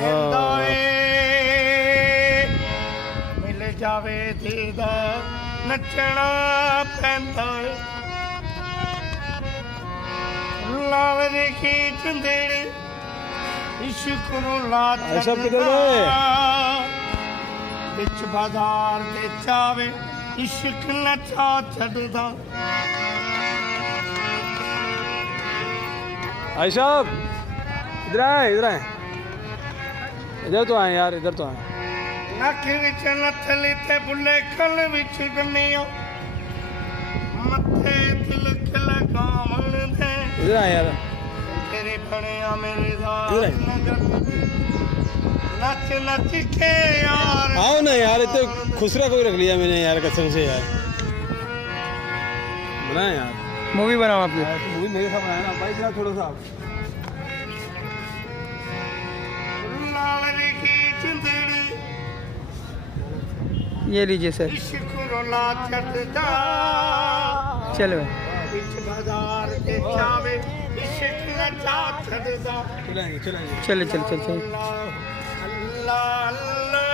ਪੈਂਦਾ ਏ ਮਿਲ ਜਾਵੇ ਦੀਦਾ ਨੱਚਣਾ ਪੈਂਦਾ ਏ ਲਾਵੇ ਦੀ ਕੀ ਚੰਦੇੜੇ इश्क नु ला बिच बाजार दे चावे इश्क नचा छड़दा भाई साहब इधर आए इधर तो आए यार इधर तो आए नख विच नथली ते बुले खल विच गन्नियो मथे तिलक लगावन दे इधर आए यार तेरे बनिया मेरे दाल नच नच के यार आओ ना यार इतने खुसरा कोई रख लिया मैंने यार कसम से यार बनाया यार मूवी बनाओ आप मूवी मेरे साथ बनाया ना भाई जरा थोड़ा सा लाल की जिंदड़ी ये लीजिए सर इश्क रोला चढ़दा चलो बिच बाजार के चावे इश्क नचा छड़दा चलेंगे चलो चलो चलो चलो अल्लाह अल्लाह